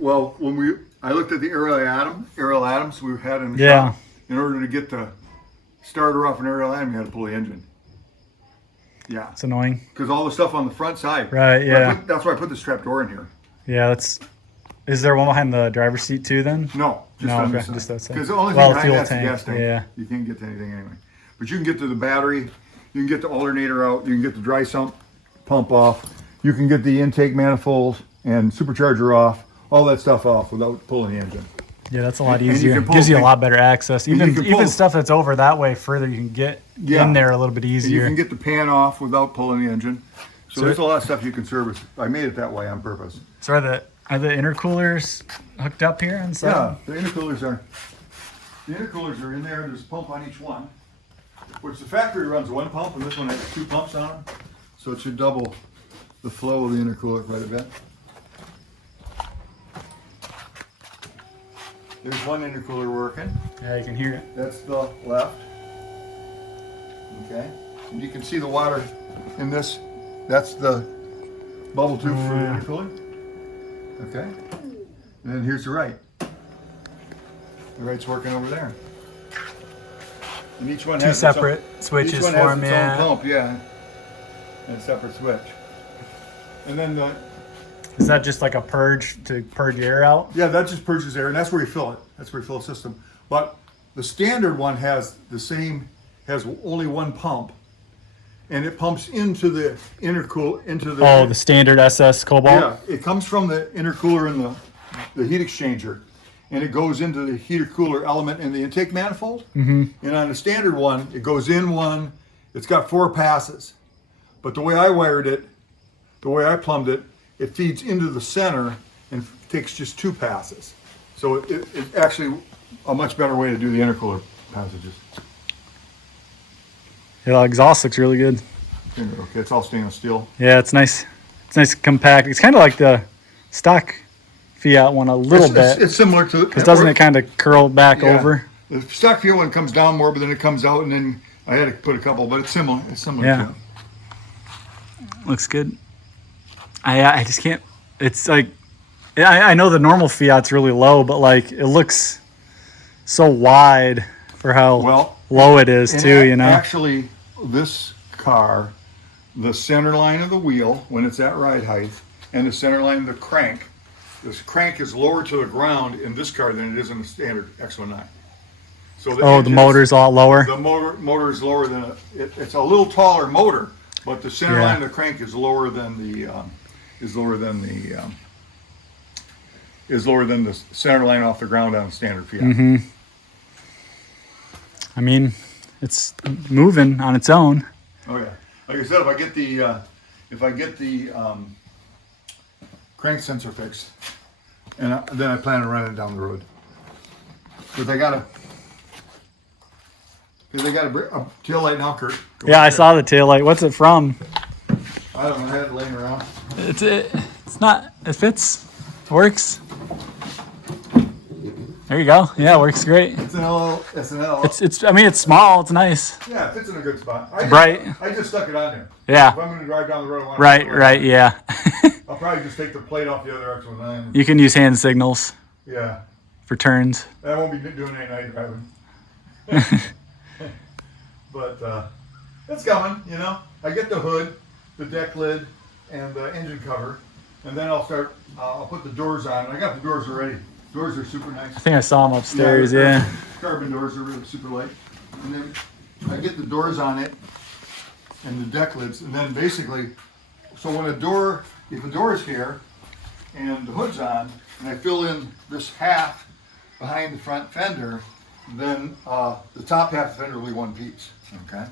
Well, I looked at the aerial atoms we had in the Yeah. shop. In order to get the starter off an aerial atom, you had to pull the engine. Yeah, It's annoying. because all the stuff on the front side. Right, yeah. That's why I put this trap door in here. Yeah, that's. Is there one behind the driver's seat too? Then. No, just No, on okay, the side. just that side. Because the only thing Well, behind fuel that's the tank, gas tank. yeah. You can't get to anything anyway. But you can get to the battery. You can get the alternator out. You can get the dry sump pump off. You can get the intake manifold and supercharger off. All that stuff off without pulling the engine. Yeah, that's a lot And you easier. can pull- Gives you a lot better access. you Even can even pull- stuff that's over that way further, you can get Yeah. in there a little bit And you easier. can get the pan off without pulling the engine. So, So there's a lot of stuff you can service. I made it that way on purpose. So are the intercoolers hooked up here inside? Yeah, the intercoolers are in there. There's a pump on each one, which the factory runs one pump, and this one has two pumps on them. So it should double the flow of the intercooler quite a bit. There's one intercooler working. Yeah, you can hear it. That's the left. Okay. And you can see the water in this. That's the bubble tube for the intercooler. Okay. And then here's the right. The right's working over there. And each one Two has its own- separate switches each one for has them, its yeah. own pump, yeah. And a separate switch. And then Is that just like a purge to purge air out? yeah, that just purges air, and that's where you fill it. That's where you fill the system. But the standard one has only one pump, and it pumps into the into the. Oh, the standard SS Cobalt? Yeah, it comes from the intercooler in the heat exchanger, and it goes into the heater cooler element in the intake manifold. Mm-hmm. And on the standard one, it goes in one. It's got 4 passes, but the way I wired it, the way I plumbed it, it feeds into the center and takes just 2 passes. So it's actually a much better way to do the intercooler passages. Yeah, the exhaust looks really good. Okay, it's all stainless steel. Yeah, it's nice. It's nice and compact. It's kind of like the stock Fiat one a little bit. It's similar to. Because doesn't it kind of curl back Yeah. over? The stock Fiat one comes down more, but then it comes out, and then I had to put a couple, but it's similar. It's similar. Yeah. To it. Looks good. I just can't. It's like, I know the normal Fiat's really low, but like it looks so wide for how Well, low it is And too. You know. Actually, this car, the center line of the wheel when it's at ride height, and the center line of the crank. This crank is lower to the ground in this car than it is in the standard X1.9. So The motor's a lot lower. The motor is lower than it's a little taller motor, but the center Yeah. line of the crank is lower than the center line off the ground on a standard Fiat. Mm-hmm. I mean, it's moving on its own. Oh yeah, like I said, if I get the crank sensor fixed, and then I plan to run it down the road. But they got a tail light now, Kurt. Go Yeah, I there. saw the taillight. What's it from? I don't know. I had it laying around. It's not. It fits. Works. There you go. Yeah, it works great. It's an LL SNL. It's. I mean, it's small. It's nice. Yeah, it fits in a good spot. Bright. I just stuck it on there. Yeah. If I'm going to drive down the road, I want to Right. Right. Yeah. I'll probably just take the plate off the other X1.9. You can use hand signals Yeah, for turns. I won't be doing any night driving. But it's coming, you know. I get the hood, the deck lid, and the engine cover, and then I'll start. I'll put the doors on. I got the doors already. Doors are super nice. I think I saw them upstairs. they're Yeah. Carbon doors are really super light. And then I get the doors on it and the deck lids, and then basically, so when if a door is here and the hood's on, and I fill in this half behind the front fender, then the top half of the fender will be one piece. Okay.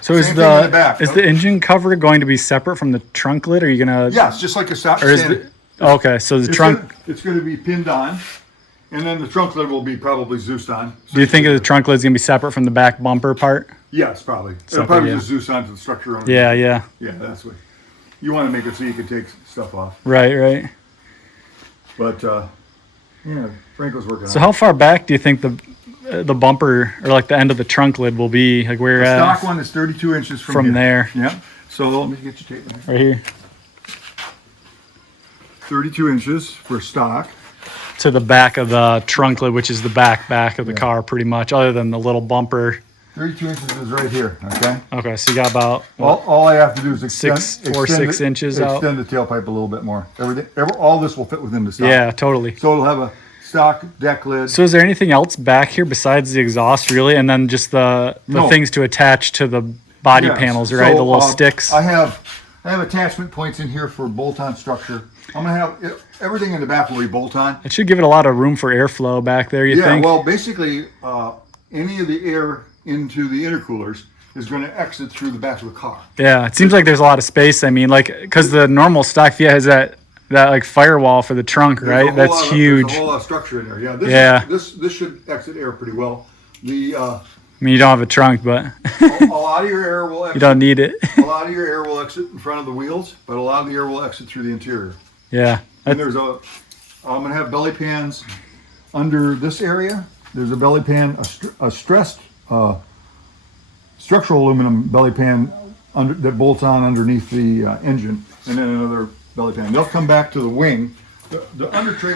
So is Same thing in the the back, is no? the engine cover going to be separate from the trunk lid? Or are you gonna? Yeah, it's just like a Or is standard. okay, so the trunk. It's going to be pinned on, and then the trunk lid will be probably Zeused on. Do you think the trunk lid's gonna be separate from the back bumper part? Yes, probably. It'll Something, probably yeah. just Zeus onto the structure. On Yeah. Yeah. Yeah, that's what you want to make it so you can take stuff off. Right. Right. But yeah, Franco's working So on how far back do you think the the bumper or like the end of the trunk lid will be? Like where The at? stock one is 32 inches From here. there. Yeah. So let me get your tape. Right here 32 inches for stock. to the back of the trunk lid, which is the back of the Yeah. car, pretty much, other than the little bumper. 32 inches is right here. Okay. Okay, so you got about All I have to do is extend, 6 inches out. extend the tailpipe a little bit more. All this will fit within the stock. yeah, totally. So it'll have a stock deck lid. So is there anything else back here besides the exhaust, really, and then just the No. things to attach to the body Yes. panels, right? So, The little sticks. I have attachment points in here for bolt-on structure. I'm gonna have everything in the back will be bolt-on. It should give it a lot of room for airflow back there. You Yeah. think? Well, basically, any of the air into the intercoolers is going to exit through the back of the car. Yeah, it seems like there's a lot of space. I mean, like, because the normal stock Fiat has that like firewall for the trunk, There's a right? whole That's lot of- huge. There's a whole lot of structure in there. Yeah. Yeah. This should exit air pretty well. The I mean, you don't have a trunk, but a lot of your air will you exit. don't need it. A lot of your air will exit in front of the wheels, but a lot of the air will exit through the interior. Yeah. And I'm going to have belly pans under this area. There's a belly pan, a stressed structural aluminum belly pan that bolts on underneath the engine, and then another belly pan. They'll come back to the wing. The under tray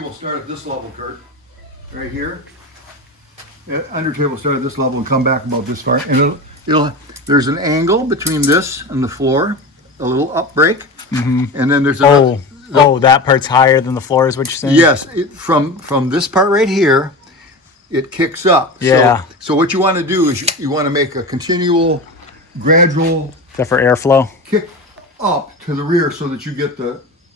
will start at this level, Kurt, right here. The under tray will start at this level and come back about this far. And there's an angle between this and the floor, a little up break, and then there's another. Oh, that part's higher than the floor is what you're saying? Yes, from this part right here, it kicks up. Yeah. So what you want to do is you want to make a continual, gradual Is that for airflow? kick up to the rear so that you get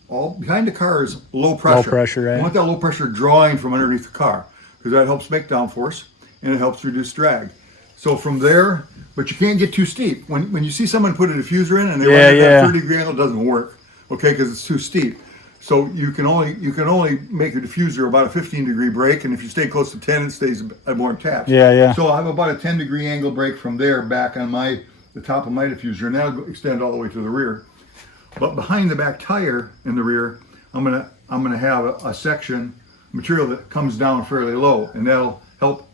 all behind the car is low pressure. Low pressure, right. You want that low pressure drawing from underneath the car because that helps make downforce and it helps reduce drag. So from there, but you can't get too steep. When you see someone put a diffuser in and they run at that 30-degree angle, it doesn't work. Okay, because it's too steep. So you can only make your diffuser about a 15-degree break, and if you stay close to 10, it stays more attached. Yeah. So I have about a 10-degree angle break from there back on the top of my diffuser, and that'll extend all the way to the rear. But behind the back tire in the rear, I'm gonna have a section material that comes down fairly low, and that'll help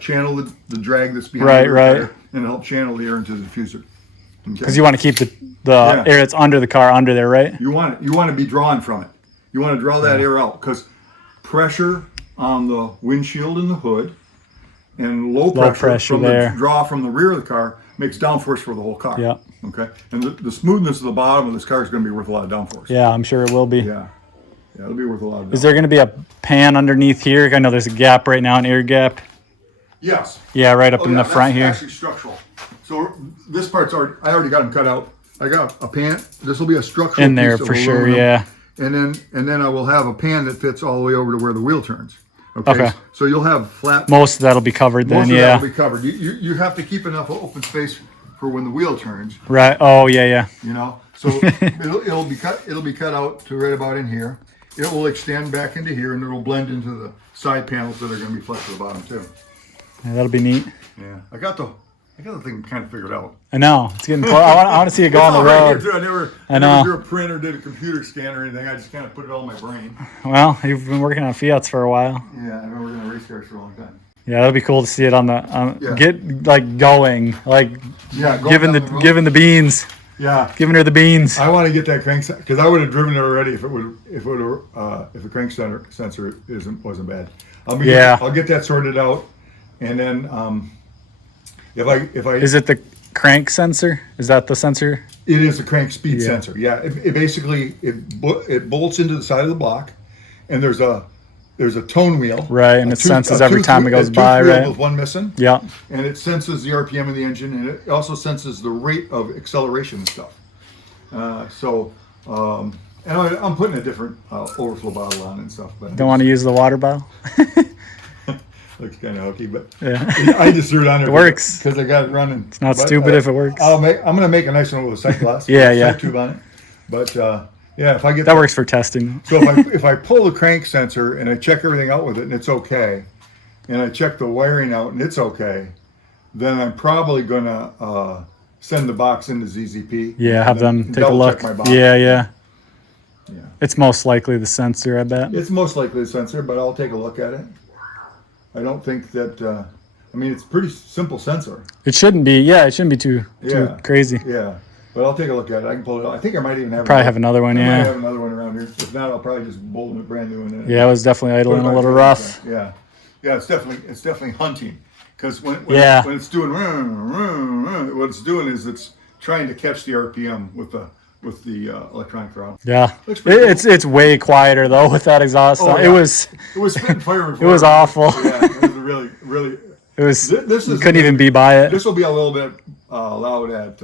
channel the drag that's behind the rear tire, and help channel the air into the diffuser. Because you want to keep the air that's under the car under there, right? You want to be drawn from it. You want to draw that air out because pressure on the windshield and the hood and low pressure from there. the draw from the rear of the car makes downforce for the whole car. Yeah. Okay. And the smoothness of the bottom of this car is going to be worth a lot of downforce. Yeah, I'm sure it will be. Yeah. Yeah, it'll be worth a lot of downforce. Is there going to be a pan underneath here? I know there's a gap right now, an air gap. Yes. Yeah, right up in the front here. That's actually structural. So this part's I already got them cut out. I got a pan. This will be a structural In there piece of for sure, aluminum. yeah. And then I will have a pan that fits all the way over to where the wheel turns. Okay. Okay. So you'll have flat. Most of that'll be covered then, Most of yeah. that will be covered. You have to keep enough open space for when the wheel turns. Right. Oh, yeah. You know. So it'll be cut out to right about in here. It will extend back into here, and it'll blend into the side panels that are going to be flush to the bottom too. Yeah, that'll be neat. Yeah. I got the thing kind of figured out. I know. It's getting close. I want to see it go on the It's all right road. here, too. I know. never drew a print or did a computer scan or anything. I just kind of put it all in my brain. Well, you've been working on Fiats for a while. Yeah, I've been working on race cars for a long time. Yeah, that'll be cool to see it on the Yeah. get like going, like Yeah, giving the beans, Yeah. giving her the beans. I want to get that crank because I would have driven it already if the crank sensor wasn't bad. I'll get that sorted out, and then if I Is it the crank sensor? Is that the sensor? it is a crank speed sensor. Yeah, it basically it bolts into the side of the block, and there's a tone wheel. Right, and it senses every time it goes by, right? With one missing. Yeah. And it senses the RPM of the engine, and it also senses the rate of acceleration and stuff. And I'm putting a different overflow bottle on and stuff. But Don't want to use the water bottle. looks kind of hokey, but Yeah. I just threw it on there. It works. because I got it running. It's not stupid if it works. I'm gonna make a nice one with a sight glass. Yeah. Sight tube on it. But yeah, if I get That works for testing. So if I pull the crank sensor and I check everything out with it and it's okay, and I check the wiring out and it's okay, then I'm probably gonna send the box into ZZP. Yeah, have them take a double look. check my box. Yeah. Yeah. It's most likely the sensor, I bet. It's most likely the sensor, but I'll take a look at it. I don't think that. I mean, it's a pretty simple sensor. It shouldn't be. Yeah, it shouldn't be too crazy. Yeah, but I'll take a look at it. I can pull it out. I think I might even have. Probably have another one. I might Yeah. have another one around here. If not, I'll probably just bolt it brand new in it. Yeah, it was definitely idling a little rough. Yeah, yeah, it's definitely hunting, because when it's doing what it's doing is it's trying to catch the RPM with the electronic throttle. Yeah, Looks pretty cool. it's way quieter though with that exhaust. Oh, It yeah. was It was spitting fire before. it was awful. Yeah, it was really. It was. This You is couldn't even be by it. This will be a little bit loud at.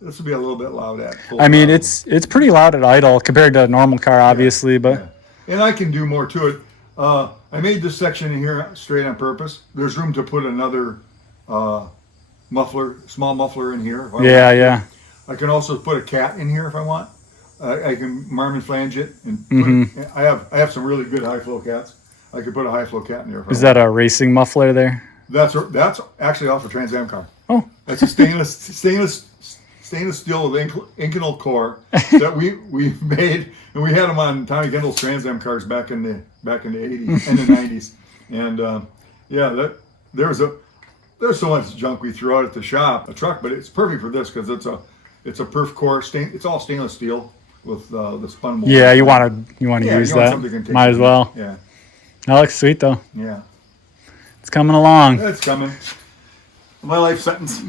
This will be a little bit loud at. Full I mean, throttle. it's pretty loud at idle compared to a normal car, obviously, but. Yeah. And I can do more to it. I made this section in here straight on purpose. There's room to put another small muffler in here. If I want. Yeah. I can also put a cat in here if I want. I can Marmon flange it and put it, I have some really good high flow cats. I could put a high flow cat in there. Is that a racing muffler there? That's actually off a Trans Am car. Oh. That's a stainless steel with Inconel core that we made, and we had them on Tommy Kendall's Trans Am cars back in the 80s and the 90s. And there's so much junk we threw out at the shop, a truck, but it's perfect for this because it's a perf core it's all stainless steel with the spun mold. Yeah, you want to use that. something that can take Might as it. well. Yeah, That looks sweet though. yeah, It's coming along. it's coming. My life sentence.